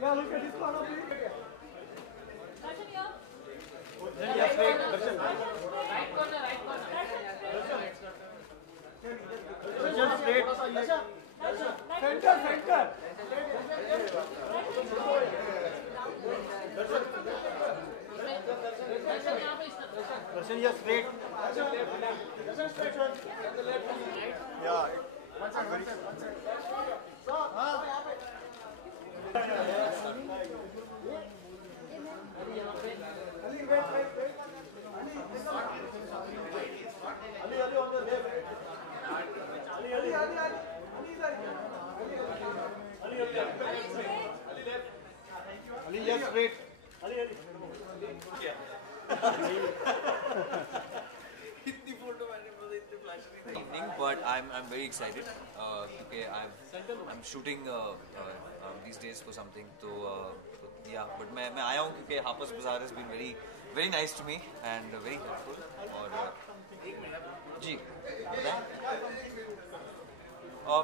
Yeah, look at this corner, please. Darshan here. Yeah, straight. Darshan. Right corner, right corner. Darshan straight. Center, center. Darshan, yeah, straight. Darshan straight. Yeah. One side. Ali, yes, straight. Evening, but I'm very excited because I'm shooting these days for something. So yeah, but मैं आया हूँ क्योंकि Harper's Bazaar has been very nice to me and very helpful. और जी बताएं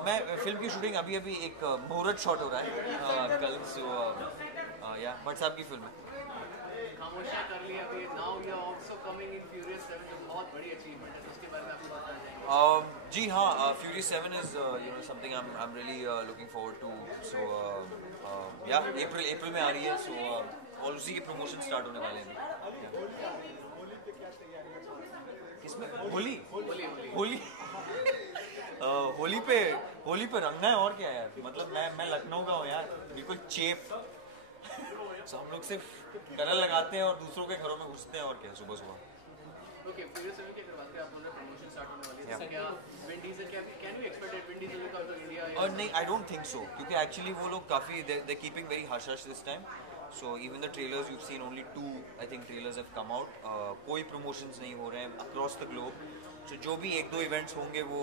मैं film की shooting अभी एक मुहूर्त शॉट हो रहा है कल सो या भट्ट साहब की फिल्म है खामोशियां कर ली अभी now you are also coming in Furious 7 जो बहुत बड़ी अचीवमेंट है उसके बारे में आपको बताना चाहिए जी हाँ furious 7 is something I'm really looking forward to so yeah अप्रैल में आ रही है so और उसी के प्रमोशन स्टार्ट होने वाले हैं किसमें होली होली पे रंगना है और क्या है यार मतलब मैं लखनऊ का हूँ यार बिल्कुल चेप तो हम लोग सिर्फ कलर लगाते हैं और दूसरों के घरों में घुसते हैं और क्या सुबह ओके फ्यूरियस 7 की बात करें आप बोल रहे प्रमोशन स्टार्ट होने वाली है क्या विन डीजल क्या can you expect Vin Diesel का तो इंडिया और नहीं आई डोंट थिंक सो क्योंकि एक्चुअली वो लोग काफ़ी they keeping very hush this time so even the trailers you seen only 2 I think trailers have come out कोई प्रमोशंस नहीं हो रहे हैं अक्रॉस द ग्लोब सो जो भी 1-2 इवेंट्स होंगे वो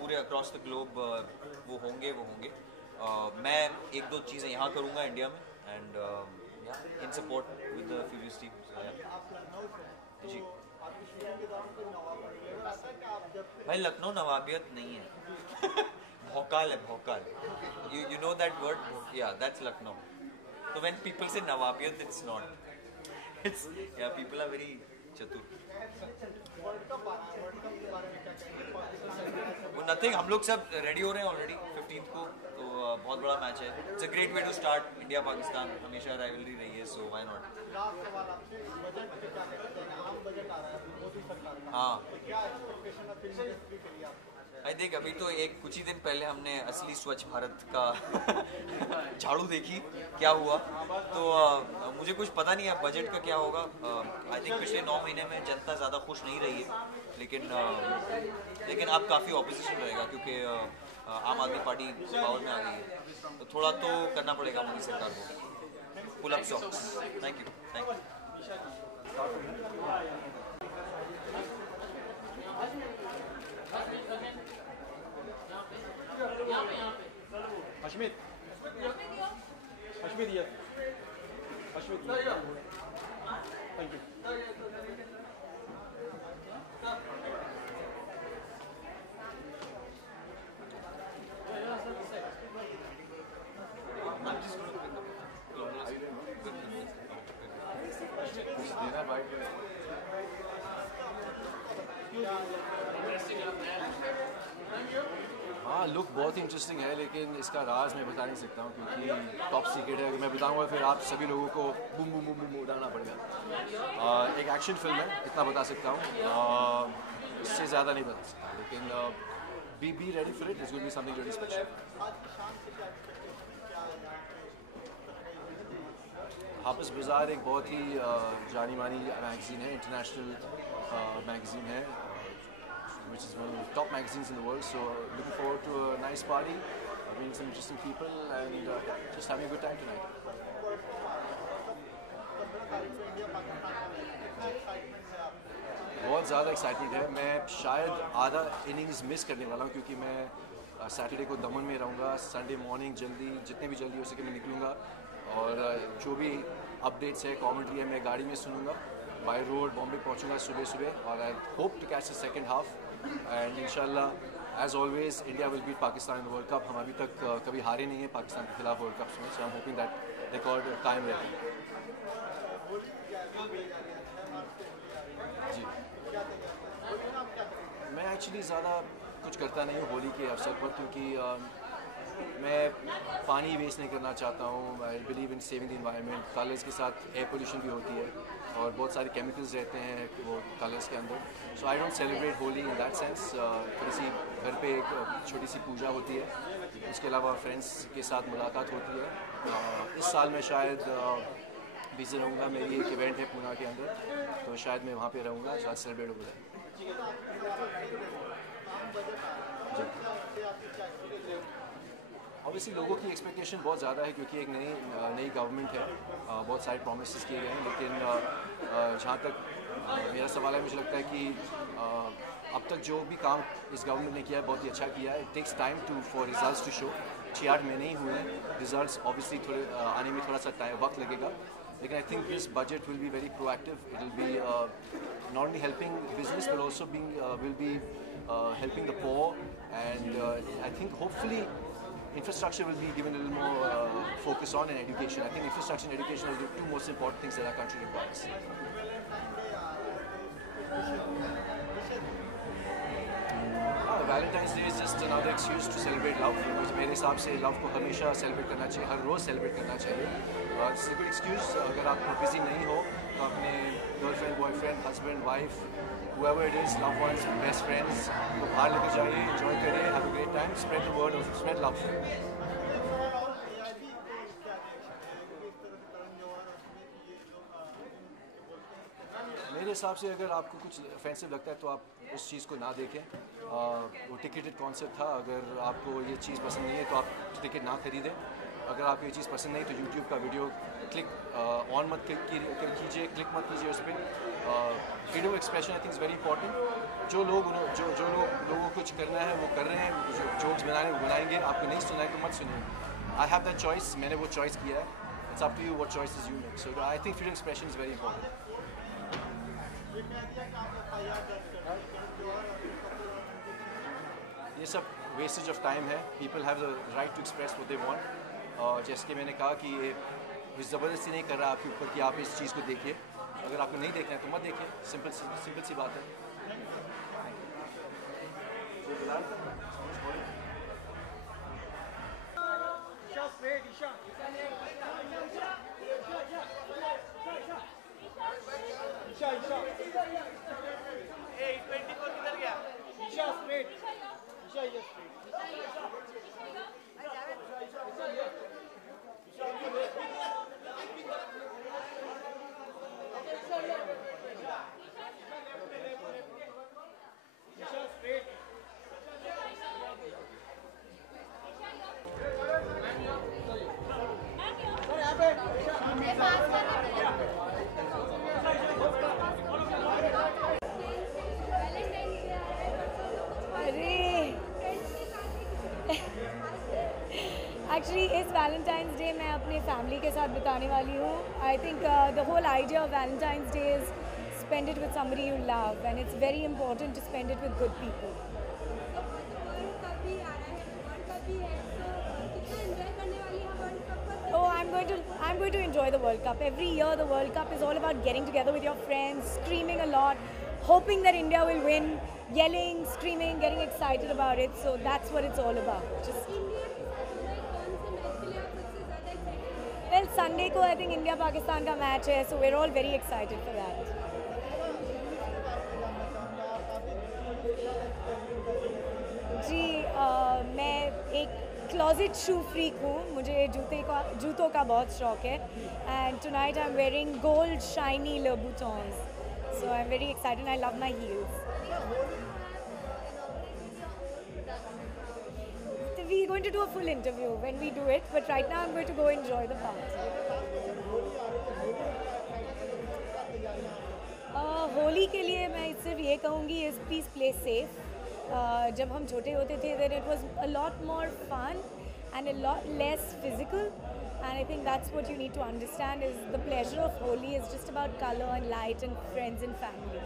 पूरे अक्रॉस द ग्लोब वो होंगे मैं 1-2 चीज़ें यहाँ करूँगा इंडिया में and in support with the furious team जी भाई लखनऊ नवाबियत नहीं है भौकाल है भौकाल you know that word yeah that's Lucknow so when people say नवाबियत it's not it's yeah people are very चतुर वो नथिंग हम लोग सब रेडी हो रहे हैं ऑलरेडी 15th को तो बहुत बड़ा मैच है it's a great way to start India Pakistan हमेशा राइवलरी रही है सो व्हाई नॉट हाँ आई थिंक अभी तो कुछ ही दिन पहले हमने असली स्वच्छ भारत का झाड़ू देखी क्या हुआ तो मुझे कुछ पता नहीं है बजट का क्या होगा आई थिंक पिछले 9 महीने में जनता ज़्यादा खुश नहीं रही है लेकिन अब काफ़ी ऑपोजिशन रहेगा क्योंकि आम आदमी पार्टी पावर में आ गई है तो थोड़ा तो करना पड़ेगा मोदी सरकार को pull up socks thank you Hashmit, yes. Hashmit, thank you. हाँ, लुक बहुत ही इंटरेस्टिंग है, लेकिन इसका राज मैं बता नहीं सकता हूँ क्योंकि टॉप सीक्रेट है। अगर मैं बताऊँगा फिर आप सभी लोगों को बूम बूम बूम बूम उड़ाना पड़ेगा। एक एक्शन फिल्म है, इतना बता सकता हूँ, इससे ज़्यादा नहीं बता सकता, लेकिन be ready for it, it's going to be something really special. Harper's Bazaar एक बहुत ही जानी मानी मैगज़ीन है, इंटरनेशनल मैगज़ीन है, which is one of the top magazines in the world. So looking forward to a nice party, meeting some interesting people, and just having a good time tonight. बहुत ज़्यादा excitement है। मैं शायद आधा innings miss करने वाला हूँ क्योंकि मैं सैटरडे को दमन में रहूँगा। संडे मॉर्निंग जल्दी, जितने भी जल्दी हो सके मैं निकलूँगा, और जो भी अपडेट्स है, कमेंट्री है, मैं गाड़ी में सुनूँगा। बाय रोड बॉम्बे पहुँचूँगा सुबह सुबह, और I hope to catch the second half, and इंशाल्लाह as always India will beat Pakistan in world cup. हम अभी तक कभी हारे नहीं हैं पाकिस्तान के खिलाफ वर्ल्ड कप्स में, so I am hoping that record कायम रहे। जी, मैं एक्चुअली ज़्यादा कुछ करता नहीं हूँ होली के अवसर पर, क्योंकि मैं पानी वेस्ट नहीं करना चाहता हूँ। I believe in saving the environment. Colours के साथ एयर पोल्यूशन भी होती है, और बहुत सारे केमिकल्स रहते हैं वो कलर्स के अंदर। So I don't celebrate Holi in that sense. थोड़ी सी घर पे एक छोटी सी पूजा होती है, उसके अलावा फ्रेंड्स के साथ मुलाकात होती है। इस साल मैं शायद बिजी रहूँगा, मेरी एक इवेंट है पूना के अंदर, तो शायद मैं वहाँ पे रहूँगा, शायद सेलिब्रेट हो जाए। ऑब्वियसली लोगों की एक्सपेक्टेशन बहुत ज़्यादा है क्योंकि एक नई गवर्नमेंट है, बहुत सारे प्रोमिस किए गए हैं, लेकिन जहाँ तक मेरा सवाल है, मुझे लगता है कि अब तक जो भी काम इस गवर्नमेंट ने किया है बहुत ही अच्छा किया है। It takes time for results to show. 6-8 महीने ही हुए हैं, रिजल्ट्स ऑब्वियसली थोड़े आने में थोड़ा सा वक्त लगेगा, लेकिन I think this budget will be very proactive. It will be not only helping business but also will be helping the poor, and I think hopefully infrastructure will be given a little more focus on, and education. I think infrastructure and education are the two most important things that our country requires. Valentine's Day is just another excuse to celebrate love. मेरे हिसाब से love को हमेशा celebrate करना चाहिए, हर रोज़ celebrate करना चाहिए। It's a good excuse. अगर आप busy नहीं हो तो अपने girlfriend, boyfriend, husband, wife, whoever it is, loved ones, best friends, को बाहर लेकर जाइए, enjoy करिए, have a great time, spread the word of spread love. मेरे हिसाब से अगर आपको कुछ ऑफेंसिव लगता है तो आप उस चीज़ को ना देखें। वो टिकटेड कॉन्सेप्ट था, अगर आपको ये चीज़ पसंद नहीं है तो आप टिकट ना खरीदें। अगर आपको ये चीज़ पसंद नहीं तो यूट्यूब का वीडियो क्लिक ऑन मत कीजिए, क्लिक मत कीजिए उस पर। Freedom of expression I think is very important. जो लोगों को कुछ करना है वो कर रहे हैं, जो जोक्स बनाने वो बनाएंगे, आपको नहीं सुनना है तो मत सुनिए। आई हैव दैट चॉइस, मैंने वो चॉइस किया है। It's up to you what choices you make. So I think freedom expression is very important. ये सब वेस्टेज ऑफ टाइम है। People have the right to express what they want, और जैसे कि मैंने कहा कि ये ज़बरदस्ती नहीं कर रहा आपके ऊपर कि आप इस चीज़ को देखिए। अगर आपको नहीं देखना है तो मत देखिए, सिंपल सी बात है। एक्चुअली इस वैलेंटाइंस डे मैं अपने फैमिली के साथ बिताने वाली हूँ। I think the whole idea of Valentine's Day is spend it with somebody you love, and it's very important to spend it with good people. Oh, I'm going to enjoy the World Cup. Every year the World Cup is all about getting together with your friends, screaming a lot, hoping that India will win, yelling, screaming, getting excited about it. So that's what it's all about. Just well, Sunday ko I think India Pakistan ka match hai, so we're all very excited for that. जी मैं एक closet शू freak हूँ, मुझे जूतों का बहुत शौक है and tonight I am wearing gold shiny Louboutins, so I am very excited, I love my heels. We're going to do a full interview when we do it, but right now I'm going to go enjoy the part. Holi के लिए मैं सिर्फ ये कहूँगी is please play safe. जब हम छोटे होते थे then it was a lot more fun and a lot less physical, and I think that's what you need to understand is the pleasure of Holi is just about color and light and friends and family.